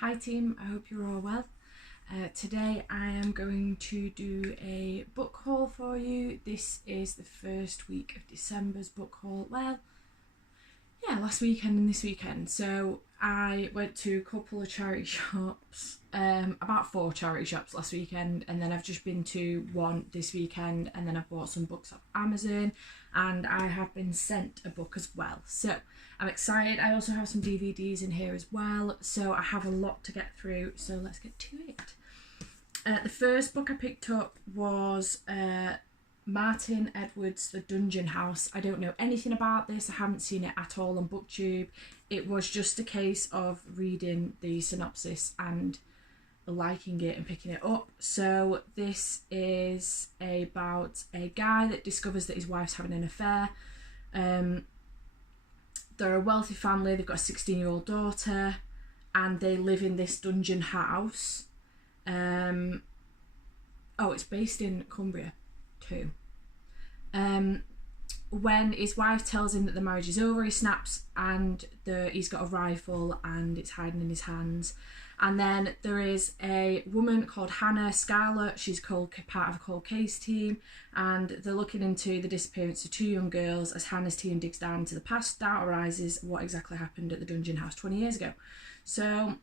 Hi team, I hope you're all well. Today I am going to do a book haul for you. This is the first week of December's book haul. Well, yeah, last weekend and this weekend. So I went to a couple of charity shops, about 4 charity shops last weekend, and then I've just been to one this weekend, and then I've bought some books off Amazon, and I have been sent a book as well. So I'm excited. I also have some DVDs in here as well, so I have a lot to get through, so let's get to it. The first book I picked up was Martin Edwards' The Dungeon House. I don't know anything about this. I haven't seen it at all on BookTube. It was just a case of reading the synopsis and liking it and picking it up. So this is about a guy that discovers that his wife's having an affair. They're a wealthy family. They've got a 16-year-old daughter, and they live in this dungeon house. It's based in Cumbria too. When his wife tells him that the marriage is over, he snaps, and he's got a rifle and it's hiding in his hands. And then there is a woman called Hannah Scarlett. She's part of a cold case team, and they're looking into the disappearance of 2 young girls as Hannah's team digs down into the past. Doubt arises what exactly happened at the dungeon house 20 years ago. So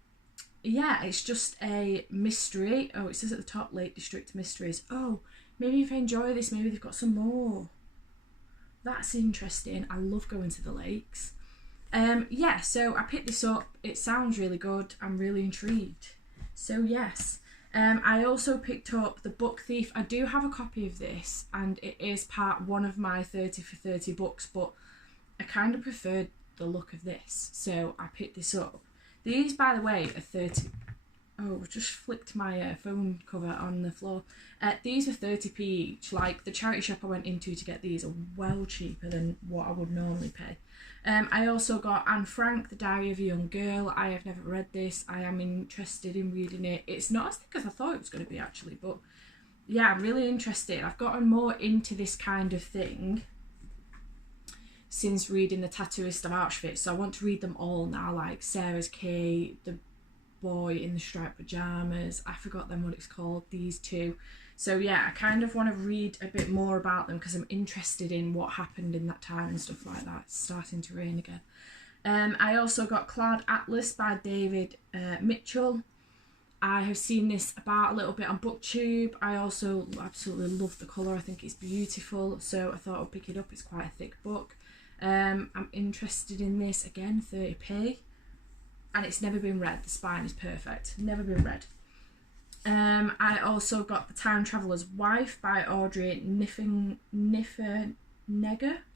yeah, it's just a mystery. Oh, it says at the top, Lake District Mysteries. Oh, maybe if I enjoy this, maybe they've got some more. That's interesting. I love going to the lakes. So I picked this up. It sounds really good. I'm really intrigued. So yes. I also picked up The Book Thief. I do have a copy of this, and it is part one of my 30 for 30 books, but I kind of preferred the look of this, so I picked this up. These, by the way, are 30... Oh, just flicked my phone cover on the floor. These are 30p each. Like, the charity shop I went into to get these are well cheaper than what I would normally pay. I also got Anne Frank, The Diary of a Young Girl. I have never read this. I am interested in reading it. It's not as thick as I thought it was going to be, actually, but yeah, I'm really interested. I've gotten more into this kind of thing since reading The Tattooist of Auschwitz, so I want to read them all now, like Sarah's Kate, The Boy in the Striped Pyjamas, I forgot then what it's called, these two. So yeah, I kind of want to read a bit more about them because I'm interested in what happened in that time and stuff like that. It's starting to rain again. I also got Cloud Atlas by David Mitchell. I have seen this about a little bit on BookTube. I also absolutely love the colour. I think it's beautiful, so I thought I'd pick it up. It's quite a thick book. I'm interested in this, again, 30p, and it's never been read. The spine is perfect, never been read. I also got The Time Traveller's Wife by Audrey Niffenegger.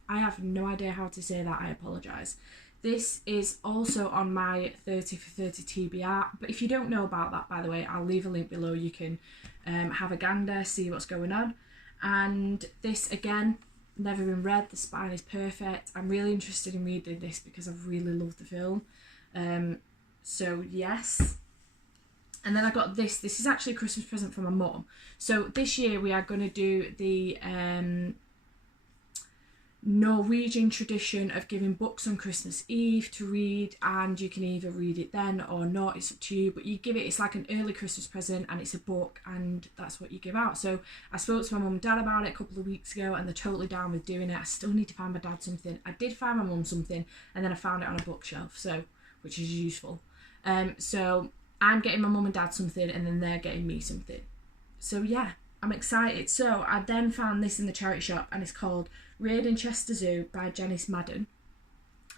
I have no idea how to say that, I apologise. This is also on my 30 for 30 TBR, but if you don't know about that, by the way, I'll leave a link below. You can have a gander, see what's going on. And this, again, never been read. The spine is perfect. I'm really interested in reading this because I've really loved the film. So yes. And then I got this. This is actually a Christmas present from my mum. So this year we are going to do the Norwegian tradition of giving books on Christmas Eve to read, and you can either read it then or not, it's up to you, but you give it, it's like an early Christmas present, and it's a book, and that's what you give out. So I spoke to my mum and dad about it a couple of weeks ago, and they're totally down with doing it. I still need to find my dad something. I did find my mum something, and then I found it on a bookshelf, so which is useful. So I'm getting my mum and dad something, and then they're getting me something. So yeah, I'm excited. So I then found this in the charity shop, and it's called Raid in Chester Zoo by Janice Madden,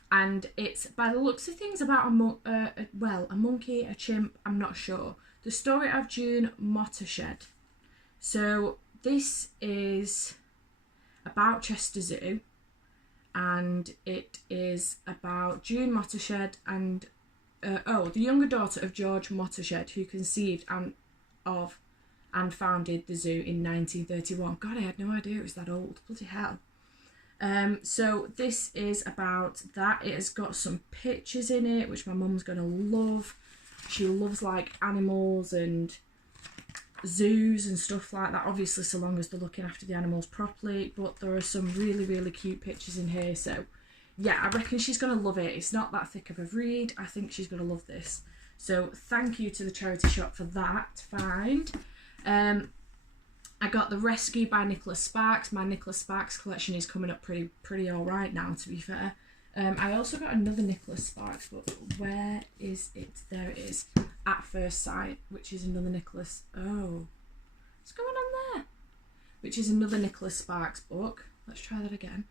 and it's, by the looks of things, about a monkey, a chimp, I'm not sure. The story of June Mottershed. So this is about Chester Zoo, and it is about June Mottershed and the younger daughter of George Mottershed, who conceived of and founded the zoo in 1931. God, I had no idea it was that old. Bloody hell. So this is about that. It has got some pictures in it, which my mum's going to love. She loves like animals and zoos and stuff like that, obviously so long as they're looking after the animals properly, but there are some really, really cute pictures in here. So yeah, I reckon she's going to love it. It's not that thick of a read. I think she's going to love this. So thank you to the charity shop for that find. I got The Rescue by Nicholas Sparks. My Nicholas Sparks collection is coming up pretty all right now, to be fair. I also got another Nicholas Sparks, but where is it? There it is. At First Sight, which is another Nicholas... Oh, what's going on there? Which is another Nicholas Sparks book. Let's try that again.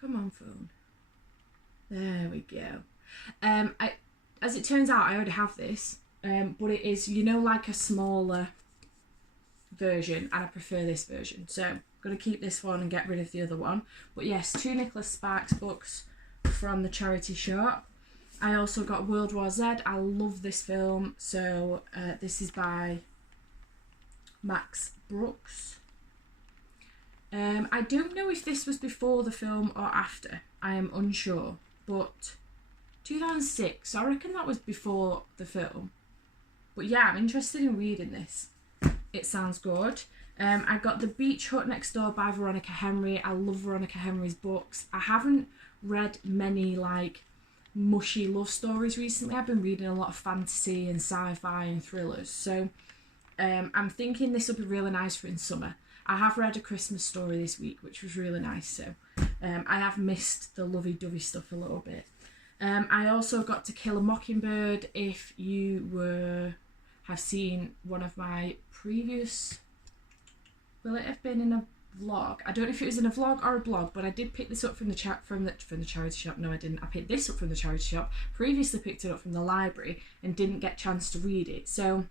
Come on, phone. There we go. As it turns out, I already have this, but it is, you know, like a smaller version, and I prefer this version. So I'm going to keep this one and get rid of the other one. But yes, 2 Nicholas Sparks books from the charity shop. I also got World War Z. I love this film. So this is by Max Brooks. I don't know if this was before the film or after. I am unsure. But 2006, I reckon that was before the film. But yeah, I'm interested in reading this. It sounds good. I got The Beach Hut Next Door by Veronica Henry. I love Veronica Henry's books. I haven't read many like mushy love stories recently. I've been reading a lot of fantasy and sci-fi and thrillers. So I'm thinking this will be really nice for in summer. I have read A Christmas Story this week, which was really nice. So I have missed the lovey-dovey stuff a little bit. I also got To Kill a Mockingbird. If you have seen one of my previous, will it have been in a vlog? I don't know if it was in a vlog or a blog, but I did pick this up from the charity shop. No, I didn't. I picked this up from the charity shop. Previously picked it up from the library and didn't get a chance to read it. So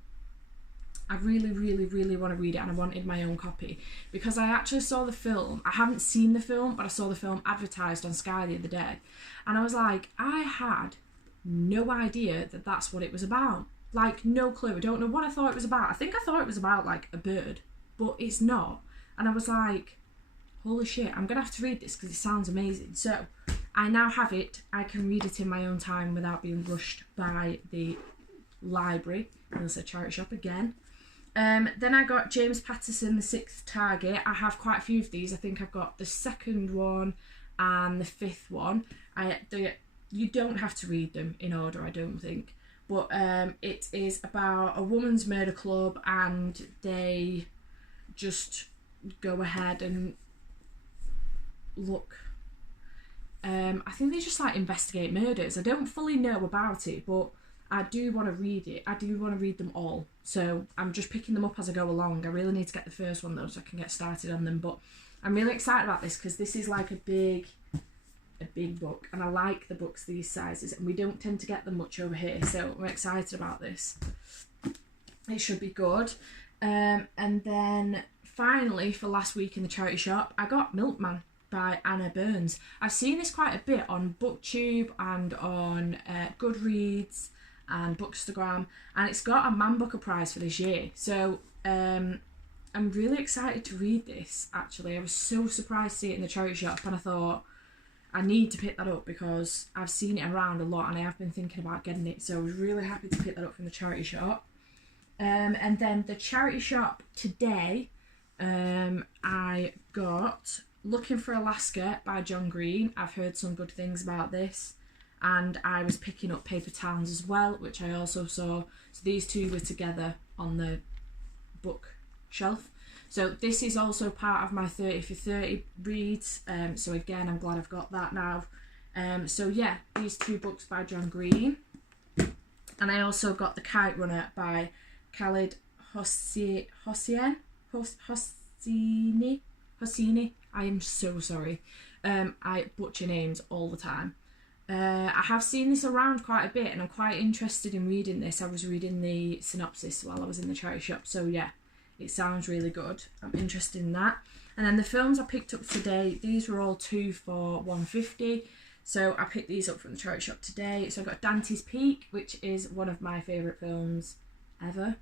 I really, really, really want to read it, and I wanted my own copy because I actually saw the film. I haven't seen the film, but I saw the film advertised on Sky the other day, and I was like, I had no idea that that's what it was about. Like, no clue. I don't know what I thought it was about. I think I thought it was about, like, a bird, but it's not. And I was like, holy shit, I'm going to have to read this because it sounds amazing. So I now have it. I can read it in my own time without being rushed by the library. And it's a charity shop again. Then I got James Patterson, The Sixth Target. I have quite a few of these. I think I've got the second one and the fifth one. You don't have to read them in order, I don't think. But it is about a woman's murder club, and they just go ahead and look. I think they just like investigate murders. I don't fully know about it, but I do want to read it. I do want to read them all. So I'm just picking them up as I go along. I really need to get the first one though so I can get started on them. But I'm really excited about this because this is like a big book, and I like the books these sizes, and we don't tend to get them much over here, so I'm excited about this. It should be good. And then finally, for last week in the charity shop, I got Milkman by Anna Burns. I've seen this quite a bit on BookTube and on Goodreads and Bookstagram, and it's got a Man Booker prize for this year, so I'm really excited to read this. Actually, I was so surprised to see it in the charity shop, and I thought I need to pick that up because I've seen it around a lot and I have been thinking about getting it, so I was really happy to pick that up from the charity shop. And then the charity shop today, I got Looking for Alaska by John Green. I've heard some good things about this, and I was picking up Paper Towns as well, which I also saw. So these two were together on the bookshelf. So this is also part of my 30 for 30 reads. So again, I'm glad I've got that now. So yeah, these two books by John Green. And I also got The Kite Runner by Khaled Hosseini. I am so sorry. I butcher names all the time. I have seen this around quite a bit, and I'm quite interested in reading this. I was reading the synopsis while I was in the charity shop. So yeah, it sounds really good. I'm interested in that. And then the films I picked up today, these were all 2 for $1.50. So I picked these up from the charity shop today. So I got Dante's Peak, which is one of my favourite films ever,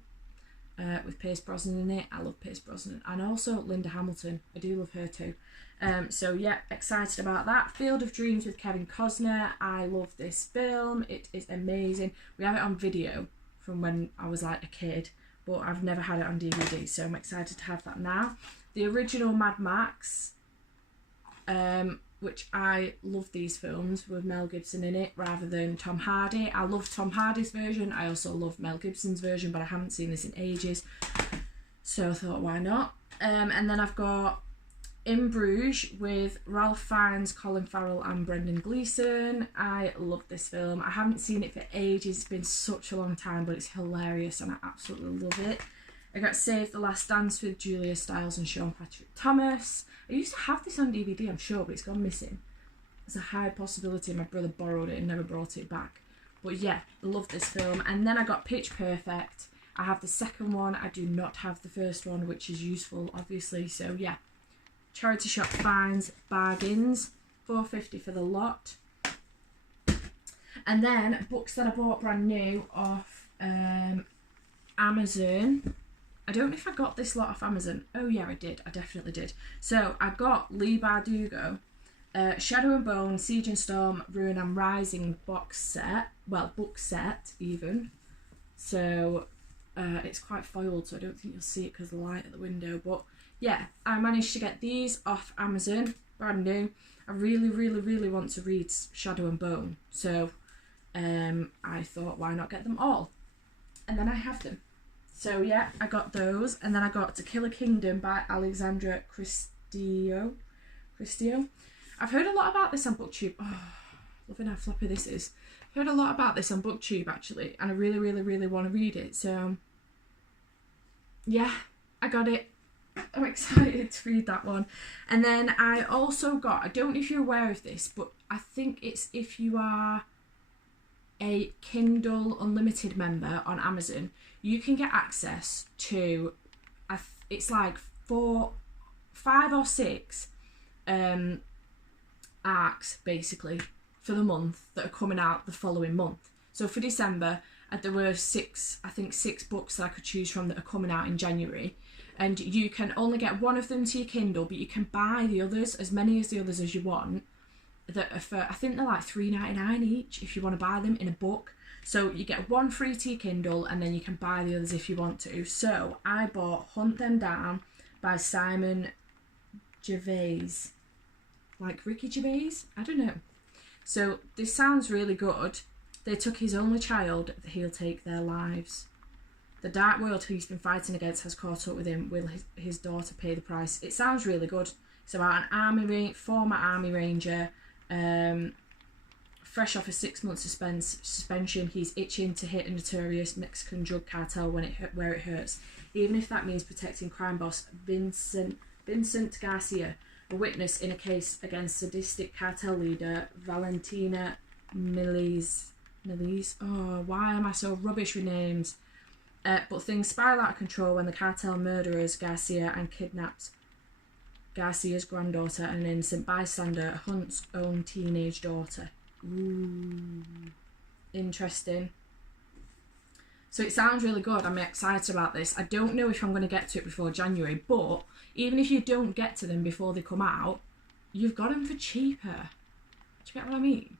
with Pierce Brosnan in it. I love Pierce Brosnan. And also Linda Hamilton. I do love her too. So yeah, excited about that. Field of Dreams with Kevin Costner. I love this film. It is amazing. We have it on video from when I was like a kid, but I've never had it on DVD, so I'm excited to have that now. The original Mad Max, which I love these films with Mel Gibson in it rather than Tom Hardy. I love Tom Hardy's version. I also love Mel Gibson's version, but I haven't seen this in ages. So I thought, why not? And then I've got In Bruges with Ralph Fiennes, Colin Farrell and Brendan Gleeson. I love this film. I haven't seen it for ages. It's been such a long time, but it's hilarious and I absolutely love it. I got Save the Last Dance with Julia Stiles and Sean Patrick Thomas. I used to have this on DVD, I'm sure, but it's gone missing. There's a high possibility my brother borrowed it and never brought it back. But yeah, I love this film. And then I got Pitch Perfect. I have the second one. I do not have the first one, which is useful, obviously. So yeah, charity shop finds bargains, $4.50 for the lot. And then books that I bought brand new off Amazon. I don't know if I got this lot off Amazon. Oh yeah, I did. I definitely did. So I got Leigh Bardugo, Shadow and Bone, Siege and Storm, Ruin and Rising box set. Well, book set even. So it's quite foiled, so I don't think you'll see it because of the light at the window. But yeah, I managed to get these off Amazon, brand new. I really, really, really want to read Shadow and Bone. So I thought, why not get them all? And then I have them. So yeah, I got those, and then I got To Kill a Kingdom by Alexandra Christio. I've heard a lot about this on BookTube. Oh, loving how floppy this is. Heard a lot about this on BookTube actually, and I really, really, really want to read it. So yeah, I got it. I'm excited to read that one. And then I also got, I don't know if you're aware of this, but I think it's if you are a Kindle Unlimited member on Amazon, you can get access to, it's like 5 or 6 arcs basically for the month that are coming out the following month. So for December, there were 6 books that I could choose from that are coming out in January. And you can only get one of them to your Kindle, but you can buy the others, as many as the others as you want, that are for, I think they're like $3.99 each if you want to buy them in a book. So you get one free to your Kindle and then you can buy the others if you want to. So I bought Hunt Them Down by Simon Gervais. Like Ricky Gervais? I don't know. So this sounds really good. They took his only child, he'll take their lives. The dark world he's been fighting against has caught up with him. Will his daughter pay the price? It sounds really good. It's about an former army ranger, fresh off a 6-month suspension. He's itching to hit a notorious Mexican drug cartel where it hurts, even if that means protecting crime boss Vincent Garcia, a witness in a case against sadistic cartel leader Valentina Miliz. Oh, why am I so rubbish with names? But things spiral out of control when the cartel murders Garcia and kidnaps Garcia's granddaughter and an innocent bystander, Hunt's own teenage daughter. Ooh, interesting. So it sounds really good. I'm excited about this. I don't know if I'm going to get to it before January, but even if you don't get to them before they come out, you've got them for cheaper. Do you get what I mean?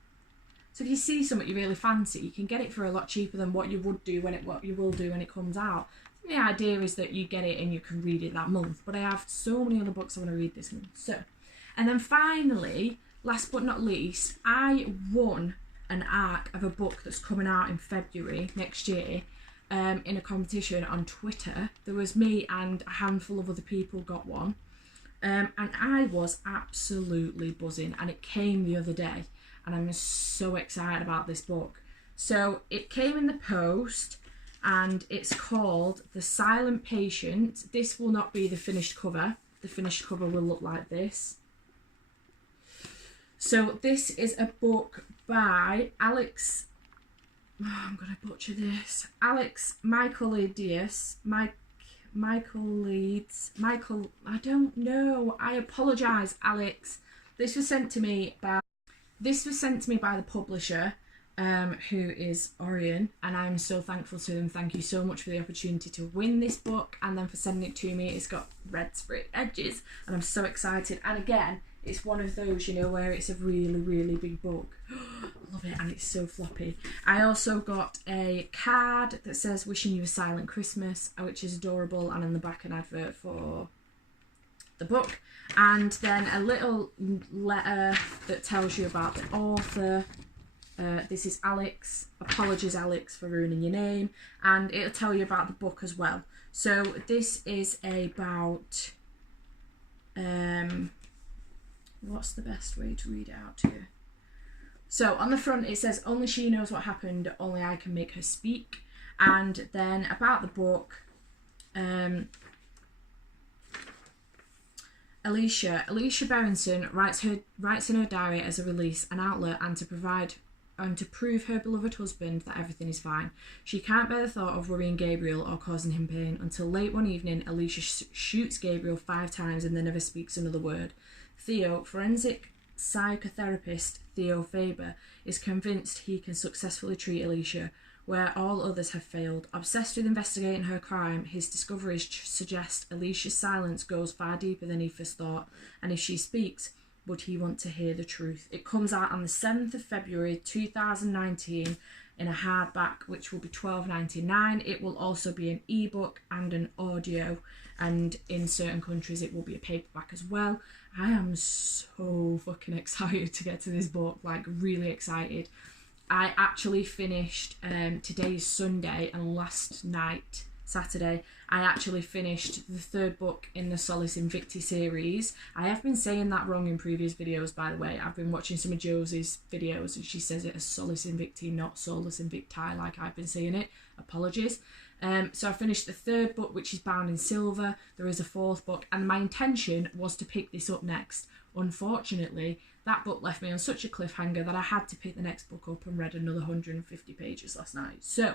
So if you see something you really fancy, you can get it for a lot cheaper than what you will do when it comes out. The idea is that you get it and you can read it that month. But I have so many other books I want to read this month. So, and then finally, last but not least, I won an arc of a book that's coming out in February next year in a competition on Twitter. There was me and a handful of other people got one. And I was absolutely buzzing. And it came the other day. And I'm so excited about this book. So it came in the post and it's called The Silent Patient. This will not be the finished cover. The finished cover will look like this. So this is a book by Alex, I'm going to butcher this, Alex Michaelides, I don't know, I apologise Alex. This was sent to me by the publisher, who is Orion, and I'm so thankful to them. Thank you so much for the opportunity to win this book and then for sending it to me. It's got red spray edges and I'm so excited. And again, it's one of those, you know, where it's a really, really big book. I love it, and it's so floppy. I also got a card that says wishing you a silent Christmas, which is adorable, and in the back an advert for the book, and then a little letter that tells you about the author. This is Alex. Apologies, Alex, for ruining your name. And it'll tell you about the book as well. So this is about... what's the best way to read it out to you? So on the front it says, only she knows what happened, only I can make her speak. And then about the book... Alicia Berenson writes in her diary as a release, an outlet, and to prove her beloved husband that everything is fine. She can't bear the thought of worrying Gabriel or causing him pain, until late one evening Alicia shoots Gabriel 5 times and then never speaks another word. Theo, forensic psychotherapist Theo Faber, is convinced he can successfully treat Alicia where all others have failed. Obsessed with investigating her crime, his discoveries suggest Alicia's silence goes far deeper than he first thought, and if she speaks, would he want to hear the truth? It comes out on the 7th of February 2019 in a hardback, which will be $12.99. It will also be an ebook and an audio, and in certain countries it will be a paperback as well. I am so fucking excited to get to this book, like really excited. I actually finished, today is Sunday, and last night, Saturday, I actually finished the 3rd book in the Solus Invicti series. I have been saying that wrong in previous videos, by the way. I've been watching some of Josie's videos and she says it as Solus Invicti, not Solus Invicti, like I've been saying it. Apologies. So I finished the 3rd book, which is bound in silver. There is a 4th book, and my intention was to pick this up next. Unfortunately, that book left me on such a cliffhanger that I had to pick the next book up and read another 150 pages last night. So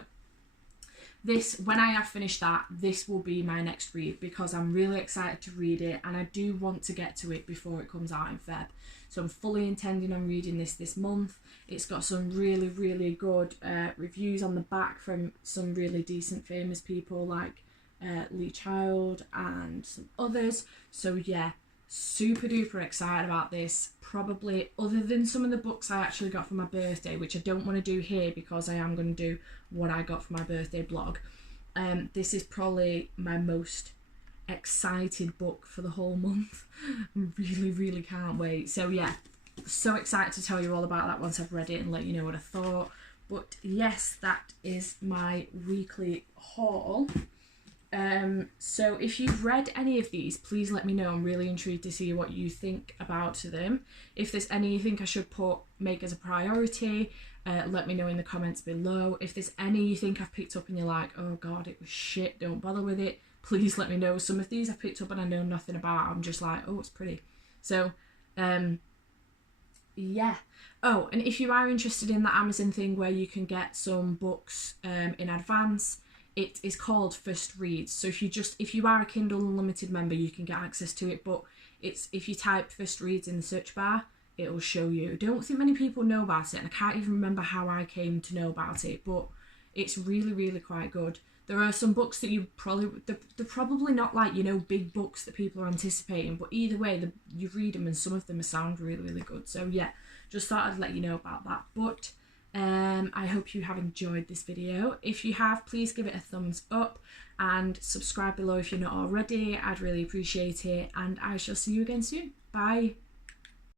this, when I have finished that, this will be my next read, because I'm really excited to read it and I do want to get to it before it comes out in Feb. So I'm fully intending on reading this month. It's got some really, really good reviews on the back from some really decent famous people like Lee Child and some others. So yeah, super duper excited about this. Probably, other than some of the books I actually got for my birthday, which I don't want to do here because I am going to do what I got for my birthday blog. This is probably my most excited book for the whole month. Really, really can't wait. So yeah, so excited to tell you all about that once I've read it and let you know what I thought. But yes, that is my weekly haul. So if you've read any of these, please let me know. I'm really intrigued to see what you think about them. If there's any you think I should make as a priority, let me know in the comments below. If there's any you think I've picked up and you're like, oh god, it was shit, don't bother with it, please let me know. Some of these I've picked up and I know nothing about. I'm just like, oh, it's pretty. So yeah. Oh, and if you are interested in that Amazon thing where you can get some books in advance, it is called First Reads. So if you are a Kindle Unlimited member, you can get access to it, but it's, if you type First Reads in the search bar, it will show you. I don't think many people know about it, and I can't even remember how I came to know about it, but it's really, really quite good. There are some books that they're probably not like, you know, big books that people are anticipating, but either way, you read them and some of them sound really, really good. So yeah, just thought I'd let you know about that. But I hope you have enjoyed this video. If you have, please give it a thumbs up and subscribe below if you're not already. I'd really appreciate it, and I shall see you again soon. Bye.